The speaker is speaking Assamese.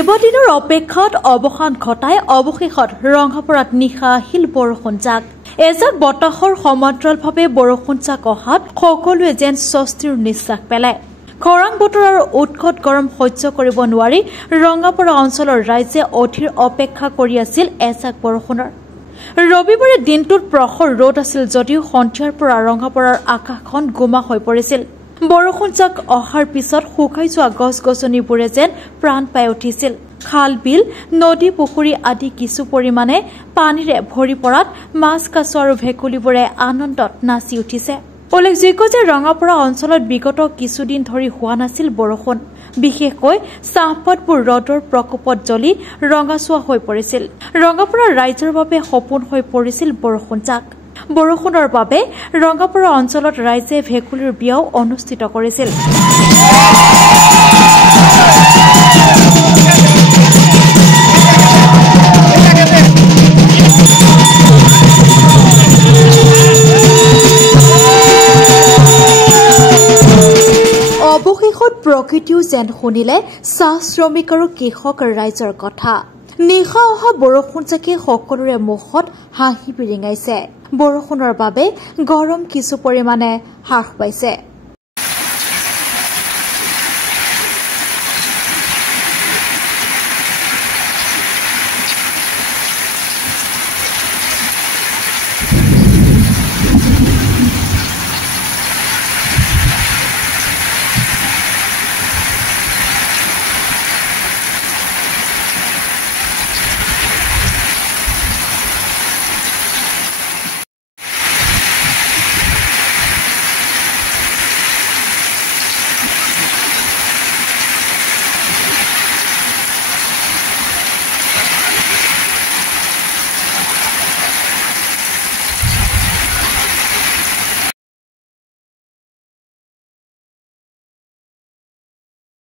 দীৰ্ঘদিনৰ অপেক্ষাত অৱসান ঘটাই অৱশেষত ৰঙাপাৰাত নিশা আহিল বৰষুণজাক। এজাক বতাহৰ সমান্তৰালভাৱে বৰষুণজাক অহাত সকলোৱে যেন স্বস্তিৰ নিশ্বাস পেলায়। খৰাং বতৰ আৰু উৎকট গৰম সহ্য কৰিব নোৱাৰি ৰঙাপাৰা অঞ্চলৰ ৰাইজে অধীৰ অপেক্ষা কৰি আছিল এজাক বৰষুণৰ। ৰবিবাৰে দিনটোত প্ৰখৰ ৰ'দ আছিল যদিও সন্ধিয়াৰ পৰা ৰঙাপাৰাৰ আকাশখন গোমা হৈ পৰিছিল। বৰষুণজাক অহাৰ পিছত শুকাই যোৱা গছ-গছনিবোৰে যেন প্ৰাণ পাই উঠিছিল। খাল, বিল, নদী, পুখুৰী আদি কিছু পৰিমাণে পানীৰে ভৰি পৰাত মাছ, কাছ আৰু ভেকুলীবোৰে আনন্দত নাচি উঠিছে। উল্লেখযোগ্য যে ৰঙাপাৰা অঞ্চলত বিগত কিছুদিন ধৰি হোৱা নাছিল বৰষুণ। বিশেষকৈ চাহপাতবোৰ ৰ'দৰ প্ৰকোপত জ্বলি ৰঙাচুৱা হৈ পৰিছিল। ৰঙাপাৰাৰ ৰাইজৰ বাবে সপোন হৈ পৰিছিল বৰষুণজাক। বৰষুণৰ বাবে ৰঙাপাৰা অঞ্চলত ৰাইজে ভেকুলীৰ বিয়াও অনুষ্ঠিত কৰিছিল। অৱশেষত প্ৰকৃতিও যেন শুনিলে চাহ শ্ৰমিক আৰু কৃষক ৰাইজৰ কথা। নিশা অহা বৰষুণজাকে সকলোৰে মুখত হাঁহি বিৰিঙাইছে। বৰষুণৰ বাবে গৰম কিছু পৰিমাণে হ্ৰাস পাইছে।